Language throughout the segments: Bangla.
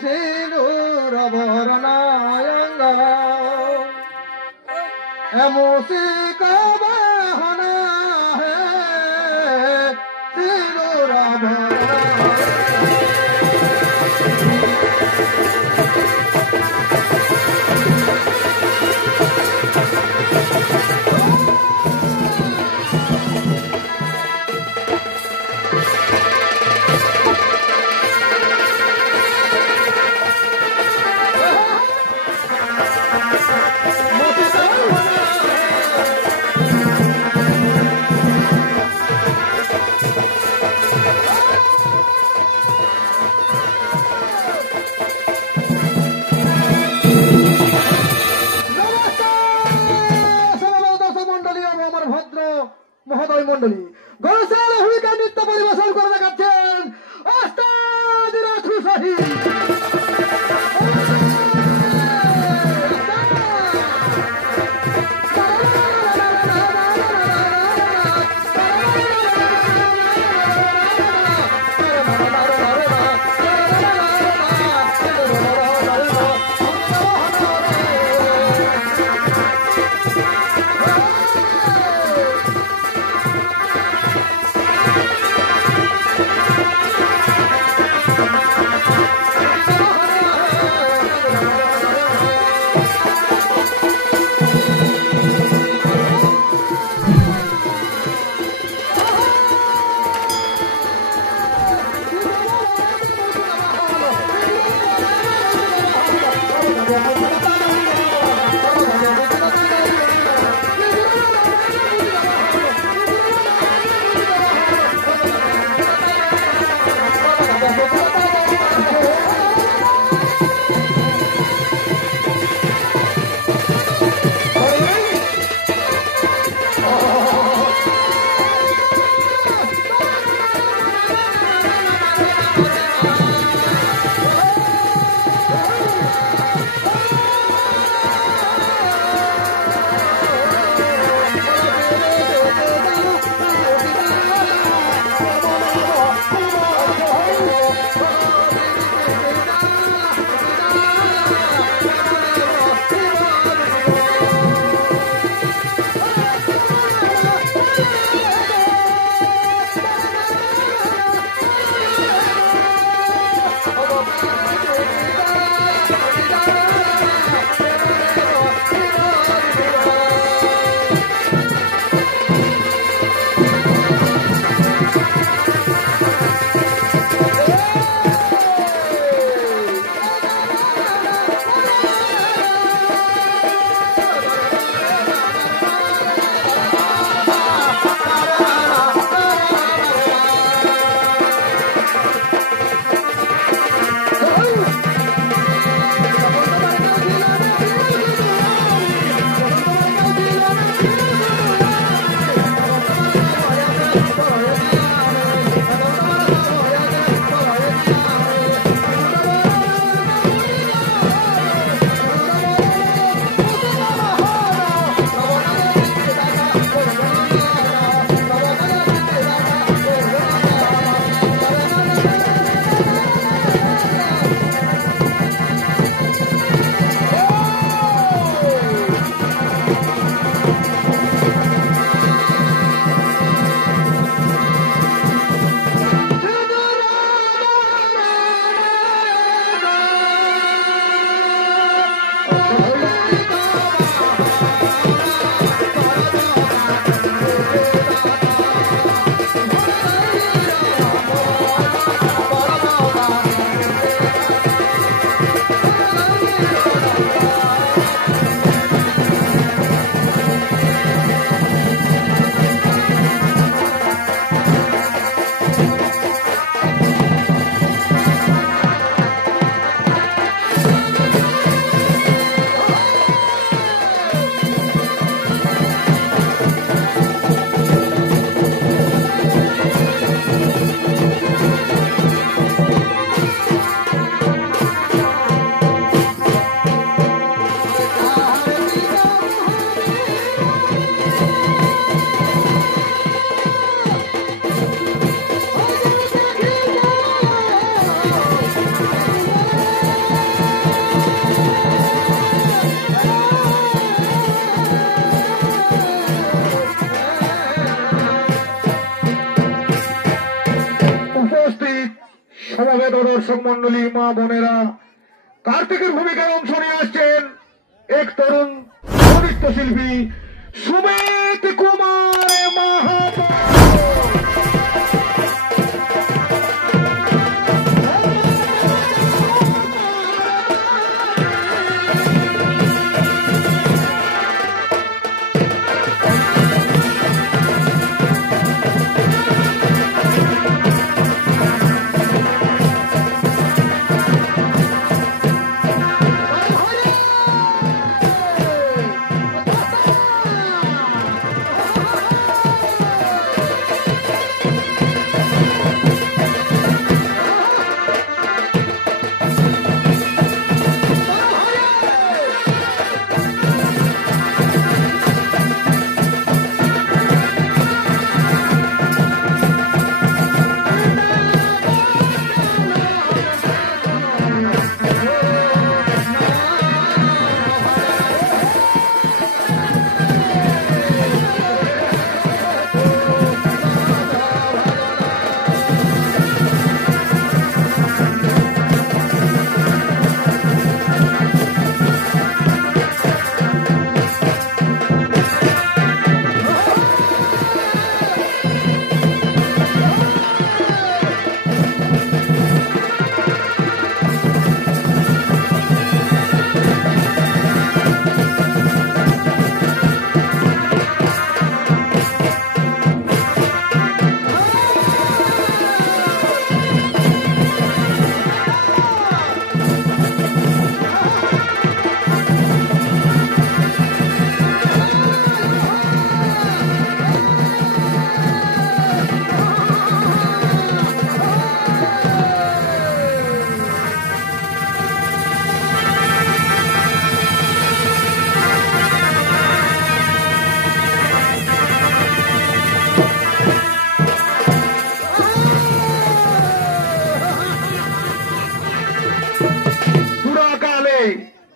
সিঁদুর ভরনায়ঙ্গ মুসিকা বাহানা হে সিঁদুর দর্শক মন্ডলী, মা বোনেরা, কার্তিকের ভূমিকায় অংশ নিয়ে আসছেন এক তরুণ নৃত্যশিল্পী সুমিত কুমার মাহাতো।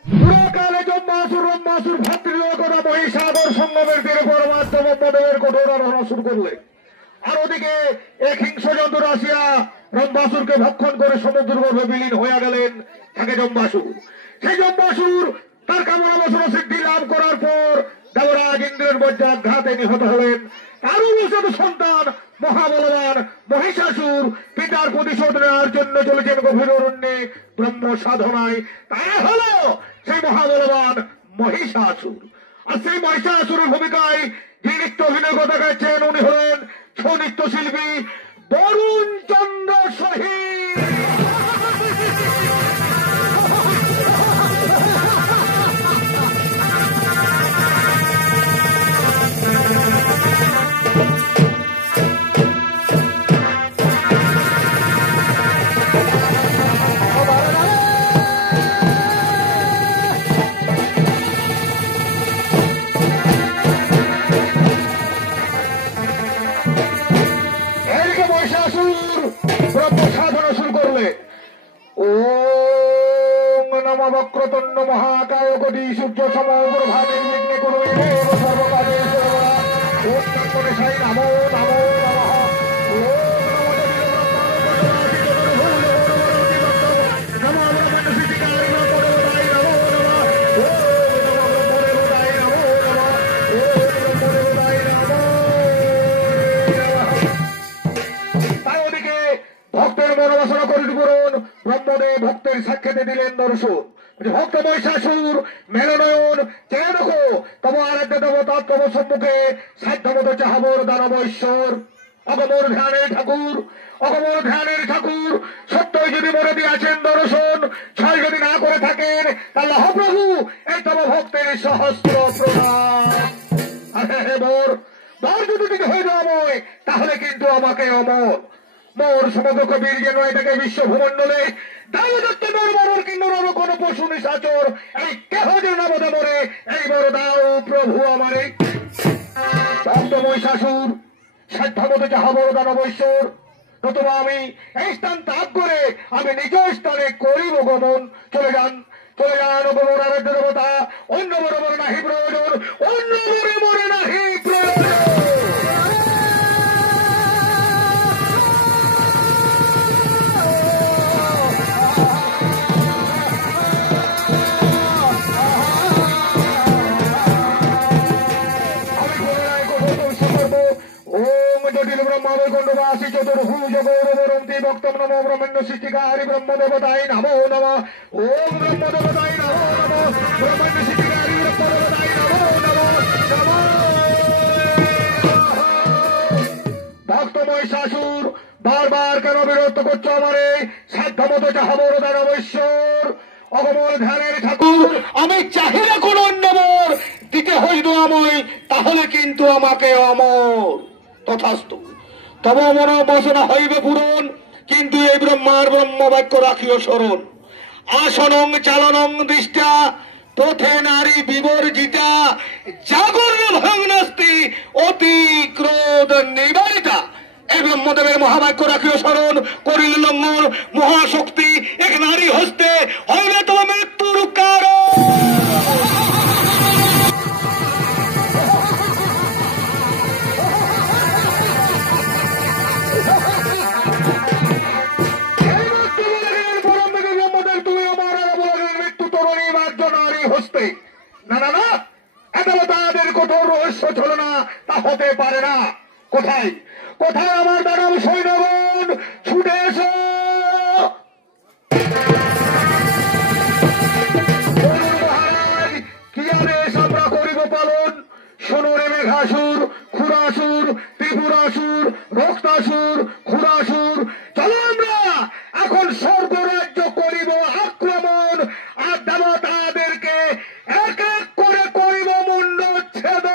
পুরাকালে জম্বাসুর রম্বাসুর ভাতৃলোকতা মহিষাদর সঙ্গমের তীরে পরমাত্ম ব্রহ্মদেবের কঠোর আরাধনা শুরু করলে, আর ওদিকে এক হিংস্র জন্তু আসিয়া রম্বাসুরকে ভক্ষণ করে সমুদ্র গর্ভে বিলীন হইয়া গেলেন থাকে জম্বাসুর। সেই জম্বাসুর তার কামনা বাসনা সিদ্ধি লাভ করার পর দেবরাজ ইন্দ্রের বজ্রাঘাতে নিহত হলেন। তার অবস্থিত সন্তান মহাবলবান মহিষাসুর পিতার প্রতিশোধ নেওয়ার জন্য চলেছেন গভীর অরণ্যে ব্রহ্ম সাধনায়। তারা হলো সেই মহাবলবান মহিষাসুর। আর সেই মহিষাসুরের ভূমিকায় যে নৃত্য অভিনয় কথা গাইছেন উনি হলেন ছৌ নৃত্যশিল্পী বরুণ চন্দ্র শহীদ। বক্রতুণ্ড মহাকায় কোটি সূর্য সমভাবে নির্বিঘ্নে কুরুতে দেব সর্বকার্যে সর্বদা। ওম গণেশায় নমো নমো নমঃ। তাই ওদিকে ভক্তের মনোবাসনা করিতে করুন ব্রহ্মদেব ভক্তের সাক্ষাতে দিলেন দর্শন। ভক্ত মহিষাসুর মেলনয়ন চেয়ে দেখো তব আরাধ্য দেবতা তব সম্মুখে সাধ্যমত চাহাবর দানবৈশ্বর। অগমর ধ্যানের ঠাকুর, অগমর ধ্যানের ঠাকুর সত্যই যদি মনে দিয়েছেন দর্শন, ছয় যদি না করে থাকেন তাহলে হ প্রভু এই তব ভক্তের সহস্র প্রণাম। আরে হে মোর মোর যদি তুমি হয়ে যাওয়াময় তাহলে কিন্তু আমাকে অমর মোর সমগ্র কবির যেন এটাকে বিশ্ব ভূমণ্ডলে দায়দত্ত নরবর কিন্নর কোন পশু নিশাচর এই কেহ যে নবদে মরে এই বড় দাও প্রভু আমারে। ভক্ত মহিষাসুর সাধ্যামত যাহা বড় দানবৈশ্বর, নতুবা আমি এই স্থান ত্যাগ করে আমি নিজ স্থানে করিব গমন। চলে যান গমন আরাধ্য দেবতা, অন্য বড় বড় নাহি প্রয়োজন, অন্য বড় বড় নাহি প্রয়োজন। বৈকুণ্ঠবাসী চতুর্ভুজ গৌরবরন্তি ভক্তম নম ব্রহ্মণ্য সৃষ্টিকারী ব্রহ্মদেবতায় নমো নমঃ। ওম ব্রহ্মদেবতায় নমো নমঃ। ব্রহ্মণ্য সৃষ্টিকারী ব্রহ্মদেবতায় নমো নমঃ। নমো ভক্ত মহিষাসুর বারবার কেন বিরক্ত করছো আমারে? সাধ্য মতো যাহা বড় দানবেশ্বর অগমল ধ্যানের ঠাকুর, আমি চাহিলে কোন অন্য বর দিতে হইল আমায়, তাহলে কিন্তু আমাকে অমর তথাস্তু। তব মন বসনা হইবে পূরণ, কিন্তু এই ব্রহ্মার ব্রহ্মবাক্য রাখিও স্মরণ। আসনং চালনং দৃষ্টা পথে নারী বিবর্জিতা, জাগর্ণ ভগ্নস্তি অতি ক্রোধ নিবারিতা। এই ব্রহ্মদেবের মহাবাক্য রাখিও স্মরণ, করিল লঙ্ঘন মহাশক্তি এক নারী হস্তে হইবে তোমার মৃত্যুর কারণ। না না না, এত তাদের কঠোর রহস্য ছিল না, তা হতে পারে না। কোথায় কোথায় আমার দানব সৈন্যগণ, ছুটে এসো। মহারাজ, কি আদেশ আমরা করিব পালন? শোনো রে মেঘাসুর, ক্ষুরাসুর, ত্রিপুরাসুর, রক্তাসুর, ক্ষুরাসুর, চলো আমরা এখন স্বর্গরাজ্য করিব আক্রমণ, আর দেবতাদেরকে এক এক করে করিব মুণ্ডচ্ছেদ।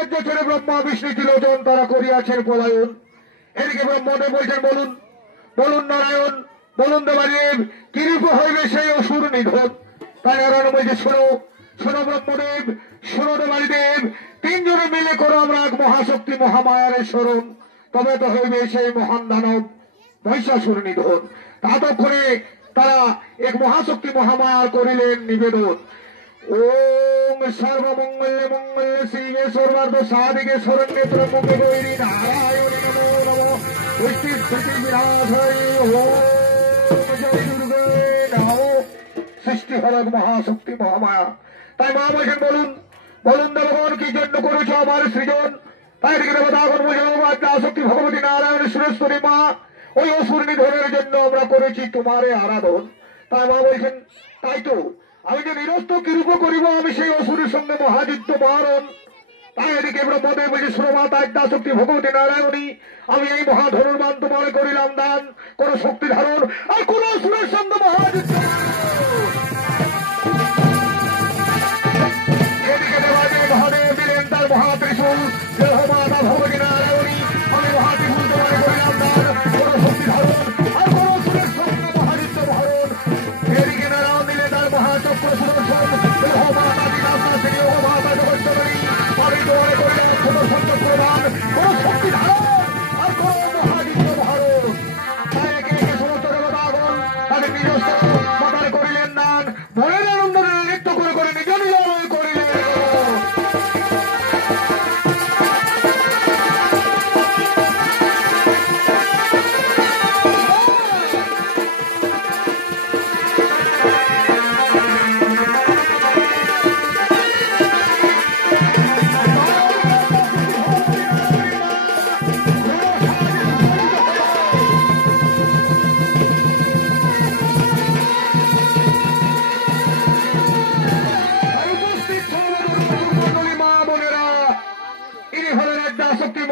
রাজ্য ছেড়ে ব্রহ্মা বিষ্ণু তিলোচন তারা করিয়াছেন পলায়ন। এদিকে ব্রহ্মদেব বলছেন বলুন বলুন নারায়ণ, বলুন দেবাদেব, কিরূপ হইবে সেই অসুর নিধন। তাই নারায়ণ বলছে শোনো শোনো ব্রহ্মদেব, শোনো দেবাদিদেব, তিনজনে মিলে করো আমরা এক মহাশক্তি মহামায়ার স্মরণ, তবে তো হইবে সেই মহান দানব মহিষাসুর নিধন। ততক্ষণে তারা এক মহাশক্তি মহামায়ার করিলেন নিবেদন। ওম সর্বমঙ্গলে মঙ্গলে শিবে সর্বার্থ সাধিকে শরণ্যে ত্রম্বকে গৌরী নারায়ণী নমো নমঃ সৃষ্টি স্থিতি বিনাশায় ওম জয় দুর্গে নমঃ। সৃষ্টি হল এক মহাশক্তি মহামায়া। তাই মা বলছেন বলুন বলুন দেবগণ, কি জন্য করেছ আমার সৃজন। তাই দিকে দেবতাগণ বলছেন আসক্তি ভগবতী নারায়ণ সুরেশ্বরী মা, ওই অসুর নিধনের জন্য আমরা করেছি তোমারে আরাধন। তাই মা বলছেন তাই তো, আমি যে নিরস্ত কিরূপ করিব আমি সেই অসুরের সঙ্গে মহাযুদ্ধ মারণ। তাই এদিকে ব্রহ্মদেব বলছে শ্রমা তাই শক্তি ভগবতী নারায়ণী, আমি এই মহাধনুর্বান তোমার করিলাম দান, কোন শক্তি ধারণ আর কোন অসুরের সঙ্গে মহাযুদ্ধ। এদিকে দেবাদেব মহাদেব দিলেন তার মহাত্রিশূল, দেহ মাতা ভগবতী নারায়ণী, আমি মহাত্রিশূল তোমার করিলাম দান, কোন শক্তি ধারণ আর কোন অসুরের সঙ্গে মহাযুদ্ধ ধারণ। এদিকে নারায়ণ দিলে তার মহাচক্র সুদর্শন, দেহ মাতা বিনাশা শ্রী ও মাতা জগৎজননী, আমি তোমার করিলাম ছোট সংযুক্ত দান, কোন শক্তি ধারণ আর কোন মহাযুদ্ধ ধারণ। তাই একে একে সমস্ত দেবতাগণ তাদের নিজস্ব মাতার করিলেন দান, মনের আনন্দ নৃত্য করে করে নিজ নিজ করিলেন।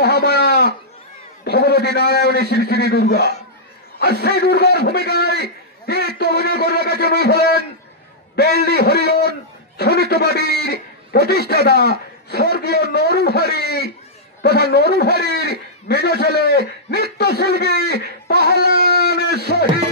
মহামায়া ভগবতী নারায়ণী শ্রী শ্রী দুর্গা। আর সেই দুর্গার ভূমিকায় নৃত্য অভিনয় করে রেখেছেন হলেন বেলদি হরিজন সনিতবাড়ির প্রতিষ্ঠাতা স্বর্গীয় নরুহারি তথা নরুহারির মেজ ছেলে নৃত্যশিল্পী পাহলান শহীদ।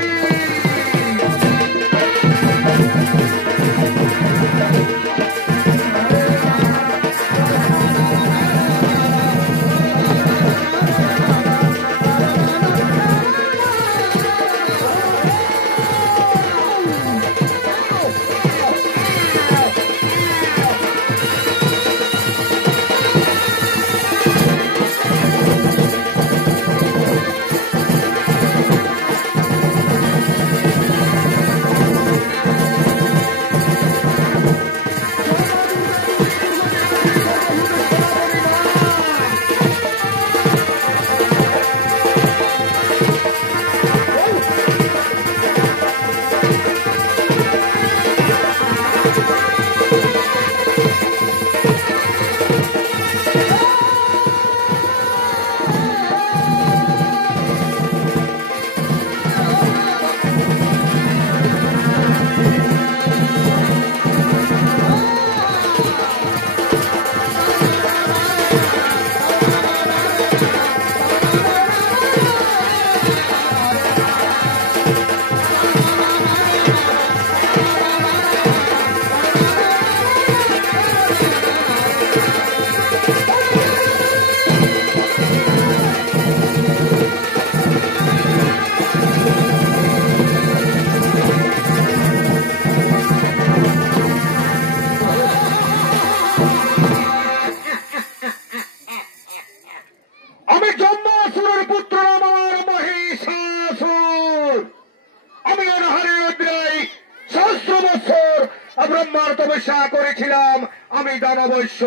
ব্রহ্মার তপস্যা করেছিলাম আমি দানবৈশ্য।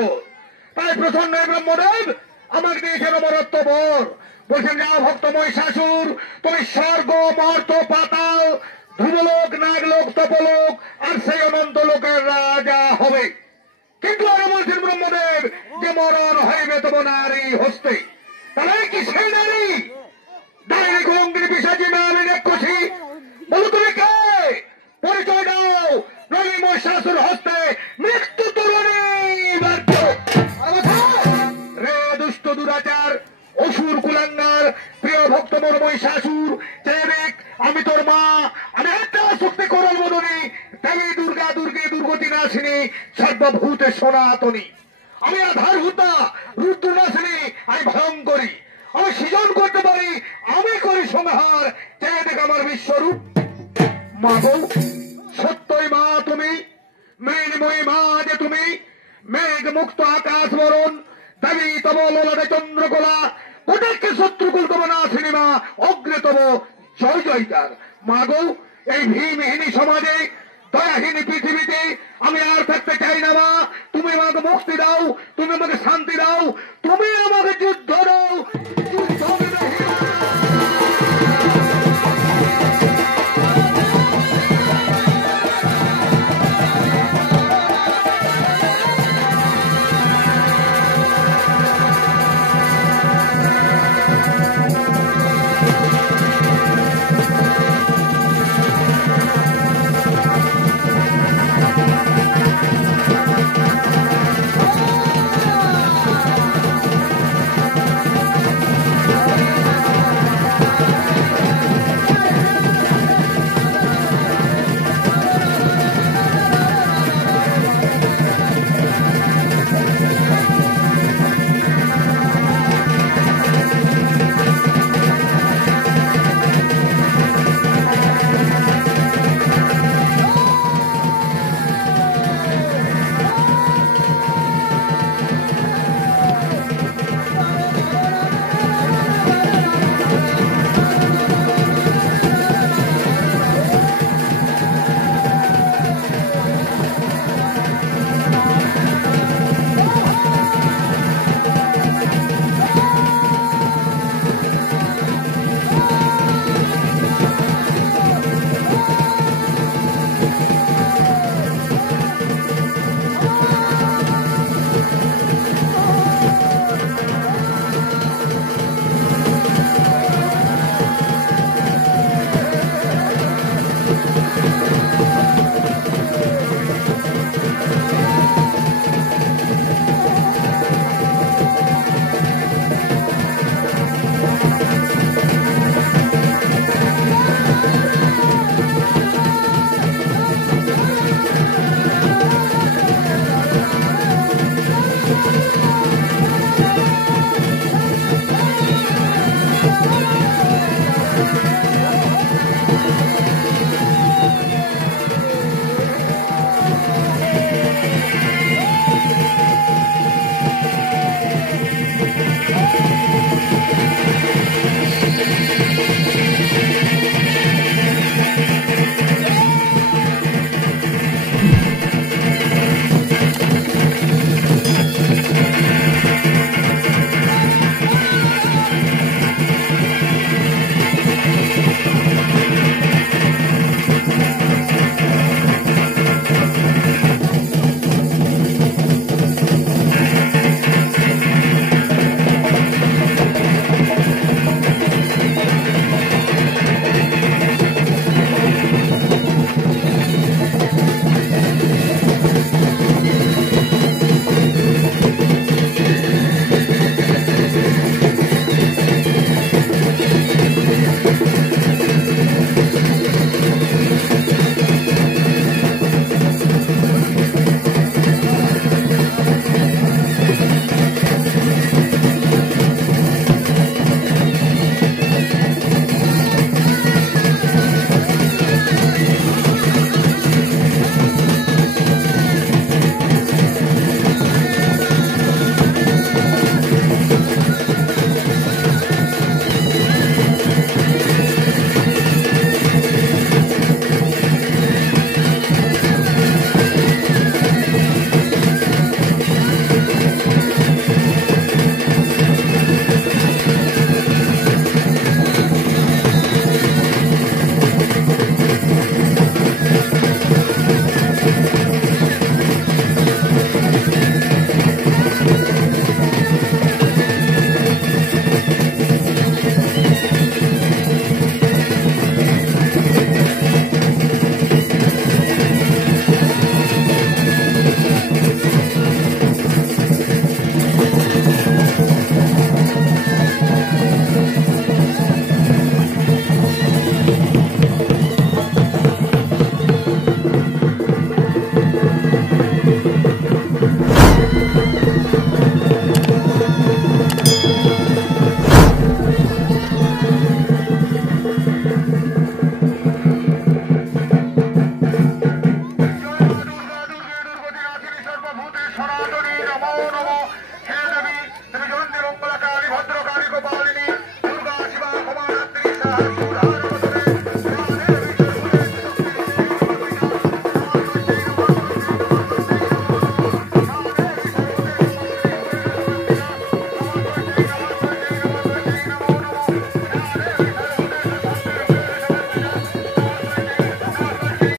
তাই প্রসন্ন ব্রহ্মদেব আমাকে দিয়েছেন অমরত্ব বর। বলছেন যা ভক্ত মহিষাসুর, তুমি স্বর্গ মর্ত পাতাল ধ্রুবলোক নাগলোক তপলোক আর সেই অনন্ত লোকের রাজা হবে। কিন্তু আরো বলছেন ব্রহ্মদেব যে মরণ হইবে তব নারী হস্তে। তাহলে কি সেই নারী ডাইনি গঙ্গির পিসাচি মেয়ে দেখছি? বলো তুমি কে? পরিচয় দাও, নইলে মহিষাসুর হস্তে মৃত্যু তরুণী ব্যর্থ। দুরাচার অসুর কুলাঙ্গার প্রিয় ভক্ত মোর মহিষাসুর চেয়ে দেখ আমি তোর মা, আমি একটা শক্তি করল বদনী দেবী দুর্গা দুর্গে দুর্গতি নাশিনী সর্বভূতে সনাতনী। আমি আধার হুতা রুদ্র নাশিনী, আমি ভয়ঙ্করী, আমি সৃজন করতে পারি, আমি করি সংহার, চেয়ে দেখ আমার বিশ্বরূপ। মা গো সত্যই মা তুমি, মৃন্ময়ী মা যে তুমি, মেঘ মুক্ত আকাশ বরণ দেবী তব ললাটে চন্দ্রকলা, কোটাকে শত্রুকুল তব না সিনেমা অগ্রে তব জয় জয়কার। মা গো এই ভীমহীনী সমাজে দয়াহীনী পৃথিবীতে আমি আর থাকতে চাই না মা, তুমি আমাকে মুক্তি দাও, তুমি আমাকে শান্তি দাও, তুমি